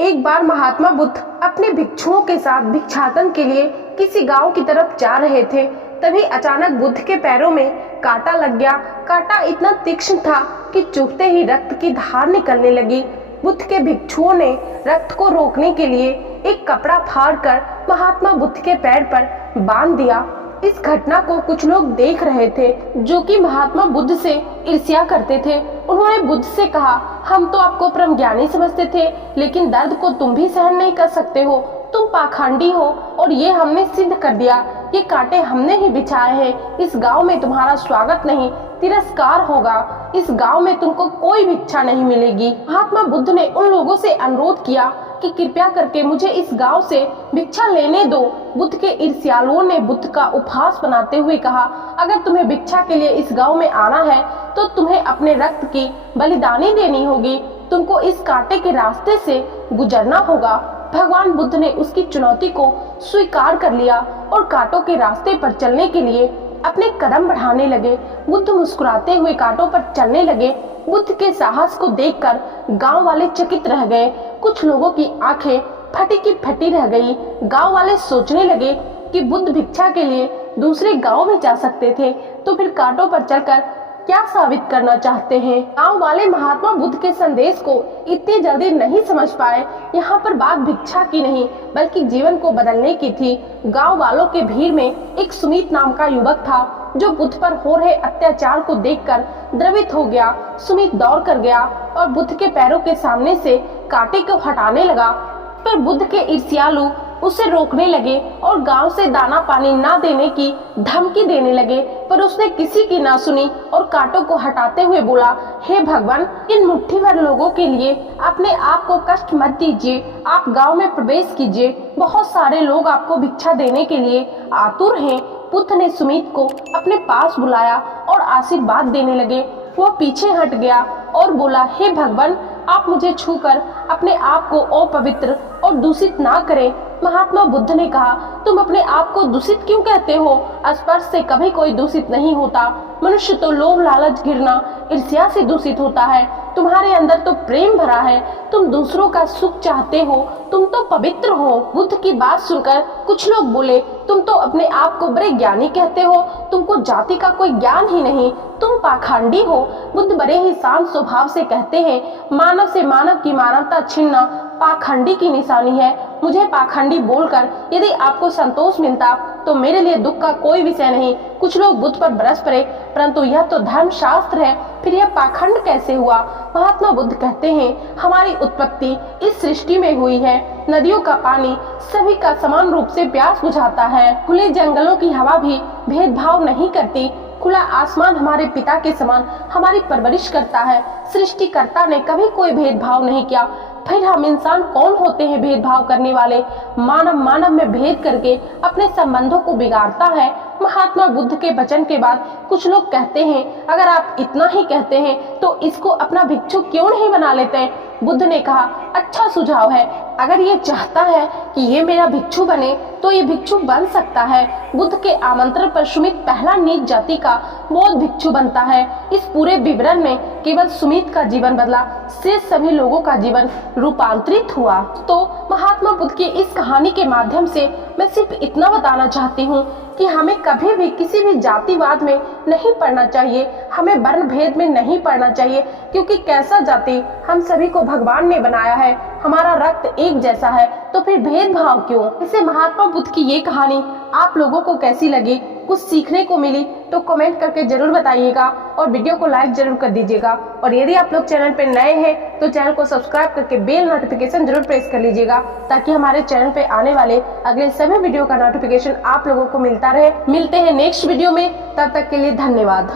एक बार महात्मा बुद्ध अपने भिक्षुओं के साथ भिक्षाटन के लिए किसी गांव की तरफ जा रहे थे। तभी अचानक बुद्ध के पैरों में कांटा लग गया। कांटा इतना तीक्ष्ण था कि चुभते ही रक्त की धार निकलने लगी। बुद्ध के भिक्षुओं ने रक्त को रोकने के लिए एक कपड़ा फाड़कर महात्मा बुद्ध के पैर पर बांध दिया। इस घटना को कुछ लोग देख रहे थे जो कि महात्मा बुद्ध से ईर्ष्या करते थे। उन्होंने बुद्ध से कहा, हम तो आपको परम ज्ञानी समझते थे, लेकिन दर्द को तुम भी सहन नहीं कर सकते हो। तुम पाखंडी हो और ये हमने सिद्ध कर दिया। ये कांटे हमने ही बिछाए हैं। इस गांव में तुम्हारा स्वागत नहीं, तिरस्कार होगा। इस गांव में तुमको कोई भिक्षा नहीं मिलेगी। महात्मा बुद्ध ने उन लोगों से अनुरोध किया कि कृपया करके मुझे इस गांव से भिक्षा लेने दो। बुद्ध के ईर्ष्यालुओं ने बुद्ध का उपहास बनाते हुए कहा, अगर तुम्हें भिक्षा के लिए इस गांव में आना है तो तुम्हें अपने रक्त की बलिदानी देनी होगी। तुमको इस कांटे के रास्ते से गुजरना होगा। भगवान बुद्ध ने उसकी चुनौती को स्वीकार कर लिया और कांटों के रास्ते पर चलने के लिए अपने कदम बढ़ाने लगे। बुद्ध मुस्कुराते हुए कांटों पर चलने लगे। बुद्ध के साहस को देखकर गांव वाले चकित रह गए। कुछ लोगों की आंखें फटी की फटी रह गई। गांव वाले सोचने लगे कि बुद्ध भिक्षा के लिए दूसरे गांव में जा सकते थे, तो फिर कांटों पर चलकर क्या साबित करना चाहते हैं। गांव वाले महात्मा बुद्ध के संदेश को इतनी जल्दी नहीं समझ पाए। यहाँ पर बात भिक्षा की नहीं बल्कि जीवन को बदलने की थी। गांव वालों के भीड़ में एक सुमित नाम का युवक था जो बुद्ध पर हो रहे अत्याचार को देखकर द्रवित हो गया। सुमित दौड़ कर गया और बुद्ध के पैरों के सामने से कांटे को हटाने लगा, पर बुद्ध के ईर्ष्यालु उसे रोकने लगे और गांव से दाना पानी ना देने की धमकी देने लगे, पर उसने किसी की ना सुनी और कांटों को हटाते हुए बोला, हे भगवान, इन मुट्ठी भर लोगों के लिए अपने आप को कष्ट मत दीजिए। आप गांव में प्रवेश कीजिए। बहुत सारे लोग आपको भिक्षा देने के लिए आतुर हैं। बुद्ध ने सुमित को अपने पास बुलाया और आशीर्वाद देने लगे। वह पीछे हट गया और बोला, हे भगवान, आप मुझे छूकर अपने आप को अपवित्र और दूषित ना करें। महात्मा बुद्ध ने कहा, तुम अपने आप को दूषित क्यों कहते हो? स्पर्श से कभी कोई दूषित नहीं होता। मनुष्य तो लोभ, लालच, घृणा, ईर्ष्या से दूषित होता है। तुम्हारे अंदर तो प्रेम भरा है। तुम दूसरों का सुख चाहते हो। तुम तो पवित्र हो। बुद्ध की बात सुनकर कुछ लोग बोले, तुम तो अपने आप को बड़े ज्ञानी कहते हो। तुमको जाति का कोई ज्ञान ही नहीं। तुम पाखंडी हो। बुद्ध बड़े ही शांत स्वभाव से कहते हैं, मानव से मानव की मानवता छीनना पाखंडी की निशानी है। मुझे पाखंडी बोलकर यदि आपको संतोष मिलता तो मेरे लिए दुख का कोई विषय नहीं। कुछ लोग बुद्ध पर बरस पड़े, परंतु यह तो धर्मशास्त्र है, फिर यह पाखंड कैसे हुआ? महात्मा बुद्ध कहते हैं, हमारी उत्पत्ति इस सृष्टि में हुई है। नदियों का पानी सभी का समान रूप से प्यास बुझाता है। खुले जंगलों की हवा भी भेदभाव नहीं करती। खुला आसमान हमारे पिता के समान हमारी परवरिश करता है। सृष्टिकर्ता ने कभी कोई भेदभाव नहीं किया। फिर हम इंसान कौन होते हैं भेदभाव करने वाले? मानव मानव में भेद करके अपने संबंधों को बिगाड़ता है। महात्मा बुद्ध के वचन के बाद कुछ लोग कहते हैं, अगर आप इतना ही कहते हैं तो इसको अपना भिक्षु क्यों नहीं बना लेते? बुद्ध ने कहा, अच्छा सुझाव है। अगर ये चाहता है कि ये मेरा भिक्षु बने तो ये भिक्षु बन सकता है। बुद्ध के आमंत्रण पर सुमित पहला नीच जाति का बौद्ध भिक्षु बनता है। इस पूरे विवरण में केवल सुमित का जीवन बदला, शेष सभी लोगों का जीवन रूपांतरित हुआ। तो महात्मा बुद्ध की इस कहानी के माध्यम से मैं सिर्फ इतना बताना चाहती हूँ कि हमें कभी भी किसी भी जातिवाद में नहीं पड़ना चाहिए। हमें वर्ण भेद में नहीं पड़ना चाहिए, क्योंकि कैसा जाति? हम सभी को भगवान ने बनाया है। हमारा रक्त एक जैसा है, तो फिर भेदभाव क्यों? इसे महात्मा बुद्ध की ये कहानी आप लोगों को कैसी लगी? कुछ सीखने को मिली तो कमेंट करके जरूर बताइएगा और वीडियो को लाइक जरूर कर दीजिएगा। और यदि आप लोग चैनल पे नए हैं तो चैनल को सब्सक्राइब करके बेल नोटिफिकेशन जरूर प्रेस कर लीजिएगा, ताकि हमारे चैनल पे आने वाले अगले सभी वीडियो का नोटिफिकेशन आप लोगों को मिलता रहे। मिलते हैं नेक्स्ट वीडियो में, तब तक के लिए धन्यवाद।